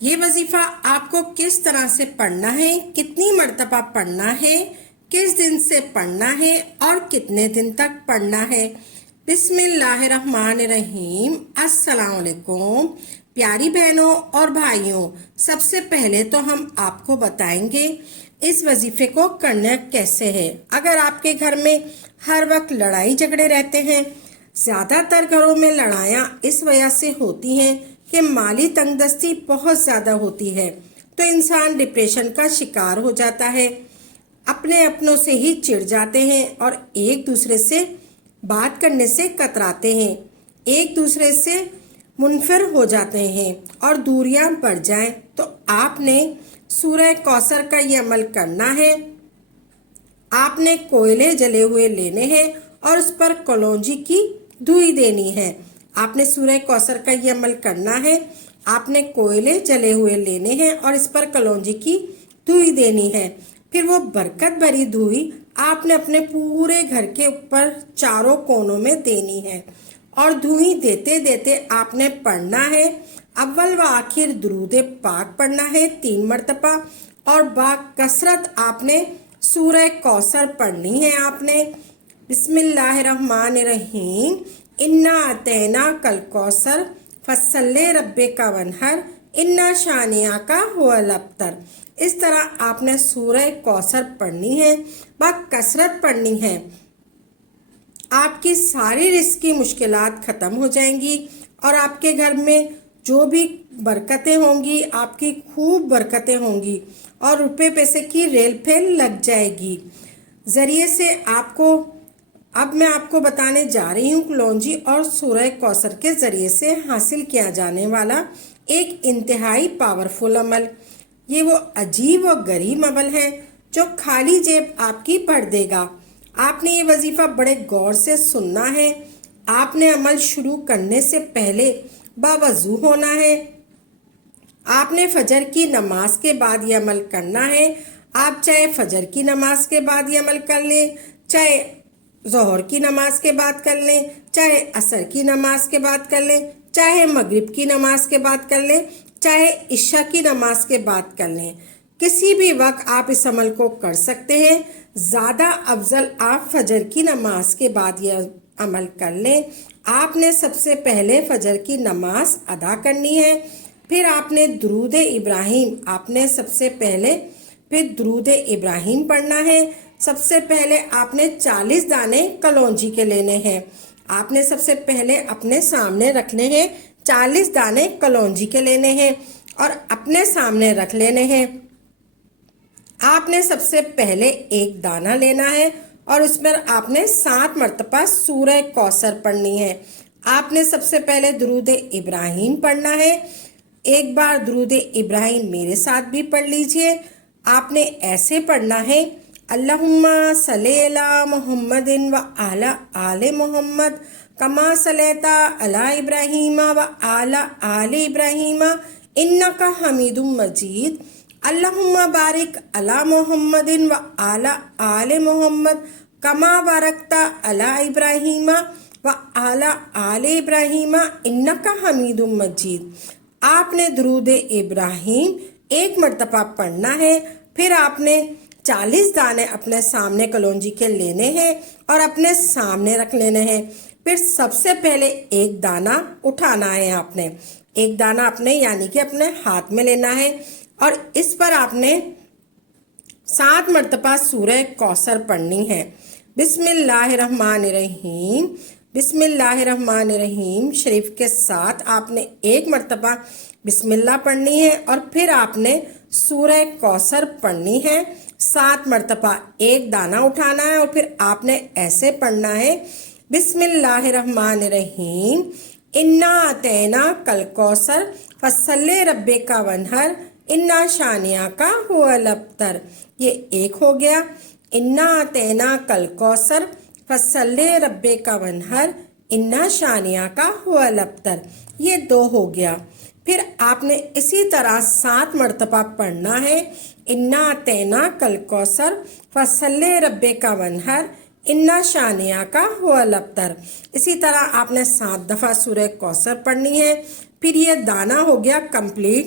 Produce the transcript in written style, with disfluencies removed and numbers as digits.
یہ وظیفہ آپ کو کس طرح سے پڑھنا ہے، کتنی مرتبہ پڑھنا ہے، کس دن سے پڑھنا ہے اور کتنے دن تک پڑھنا ہے۔ بسم اللہ الرحمن الرحیم۔ السلام علیکم پیاری بہنوں اور بھائیوں، سب سے پہلے تو ہم آپ کو بتائیں گے اس وظیفے کو کرنا کیسے ہے۔ اگر آپ کے گھر میں ہر وقت لڑائی جھگڑے رہتے ہیں، زیادہ تر گھروں میں لڑائیاں اس وجہ سے ہوتی ہیں کہ مالی تنگ دستی بہت زیادہ ہوتی ہے، تو انسان ڈپریشن کا شکار ہو جاتا ہے، اپنے اپنوں سے ہی چڑ جاتے ہیں اور ایک دوسرے سے بات کرنے سے کتراتے ہیں، ایک دوسرے سے منفر ہو جاتے ہیں اور دوریاں بڑھ جائیں۔ تو آپ نے سورہ کوثر کا یہ عمل کرنا ہے۔ آپ نے کوئلے جلے ہوئے لینے ہیں اور اس پر کلونجی کی دھوئی دینی ہے۔ آپ نے سورہ کوثر کا یہ عمل کرنا ہے۔ آپ نے کوئلے جلے ہوئے لینے ہیں اور اس پر کلونجی کی دھوئی دینی ہے۔ پھر وہ برکت بھری دھوئی آپ نے اپنے پورے گھر کے اوپر چاروں کونوں میں دینی ہے اور دھوئی دیتے دیتے آپ نے پڑھنا ہے۔ اول و آخر درود پاک پڑھنا ہے 3 مرتبہ اور با کثرت آپ نے سورہ کوثر پڑھنی ہے۔ آپ نے بسم اللہ الرحمن الرحیم انا اعطیناک الکوثر فصلی ربک وانحر انا شانئک هو الابتر۔ اس طرح آپ نے سورہ کوثر پڑھنی ہے، با کثرت پڑھنی ہے۔ آپ کی ساری رزق کی مشکلات ختم ہو جائیں گی اور آپ کے گھر میں جو بھی برکتیں ہوں گی، آپ کی خوب برکتیں ہوں گی اور روپے پیسے کی ریل پھیل لگ جائے گی۔ ذریعے سے اب میں آپ کو بتانے جا رہی ہوں کلونجی اور سورہ کوثر کے ذریعے سے حاصل کیا جانے والا ایک انتہائی پاورفل عمل۔ یہ وہ عجیب و غریب عمل ہے جو خالی جیب آپ کی بھر دے گا۔ آپ نے یہ وظیفہ بڑے غور سے سننا ہے۔ آپ نے عمل شروع کرنے سے پہلے باوضو ہونا ہے۔ آپ نے فجر کی نماز کے بعد یہ عمل کرنا ہے۔ آپ چاہے فجر کی نماز کے بعد یہ عمل کر لیں، چاہے ظہر کی نماز کے بعد کر لیں، چاہے عصر کی نماز کے بعد کر لیں، چاہے مغرب کی نماز کے بعد کر لیں، چاہے عشاء کی نماز کے بعد کر لیں۔ کسی بھی وقت آپ اس عمل کو کر سکتے ہیں۔ زیادہ افضل آپ فجر کی نماز کے بعد یہ عمل کر لیں۔ آپ نے سب سے پہلے فجر کی نماز ادا کرنی ہے، پھر آپ نے درود ابراہیم پھر درود ابراہیم پڑھنا ہے۔ سب سے پہلے آپ نے 40 دانے کلونجی کے لینے ہیں۔ آپ نے سب سے پہلے اپنے سامنے رکھنے ہیں، 40 دانے کلونجی کے لینے ہیں اور اپنے سامنے رکھ لینے ہیں۔ آپ نے سب سے پہلے ایک دانہ لینا ہے اور اس پر آپ نے 7 مرتبہ سورہ کوثر پڑھنی ہے۔ آپ نے سب سے پہلے درود ابراہیم پڑھنا ہے۔ ایک بار درود ابراہیم میرے ساتھ بھی پڑھ لیجئے۔ آپ نے ایسے پڑھنا ہے، اللہم صلی علی محمد و علی آل محمد کما صلیت علی ابراہیم و علی آل ابراہیم انک حمید مجید۔ اللہم بارک علی محمد و علی آل محمد کما بارکت علی ابراہیم و علی آل ابراہیم انک حمید مجید۔ آپ نے درود ابراہیم 1 مرتبہ پڑھنا ہے، پھر آپ نے 40 دانے اپنے سامنے کلونجی کے لینے ہیں اور اپنے سامنے رکھ لینے ہیں۔ پھر سب سے پہلے ایک دانہ اٹھانا ہے۔ آپ نے ایک دانہ اپنے یعنی کہ اپنے ہاتھ میں لینا ہے اور اس پر آپ نے 7 مرتبہ سورہ کوثر پڑھنی ہے۔ بسم اللہ الرحمن الرحیم بسم اللہ الرحمن الرحیم شریف کے ساتھ آپ نے 1 مرتبہ بسم اللہ پڑھنی ہے اور پھر آپ نے سورہ کوثر پڑھنی ہے 7 مرتبہ۔ ایک دانہ اٹھانا ہے اور پھر آپ نے ایسے پڑھنا ہے، بسم اللہ الرحمن الرحیم انا اعطیناک الکوثر فصلی ربک وانحر انا شانئک هو الابتر۔ یہ ایک ہو گیا، انا اعطیناک الکوثر فصلی ربک وانحر انا شانئک هو الابتر، یہ 2 ہو گیا۔ پھر آپ نے اسی طرح 7 مرتبہ پڑھنا ہے، انا اعطیناک الکوثر فصلی ربک وانحر انا شانئک هو الابتر۔ اسی طرح آپ نے 7 دفعہ سورہ کوثر پڑھنی ہے۔ پھر یہ دانہ ہو گیا کمپلیٹ۔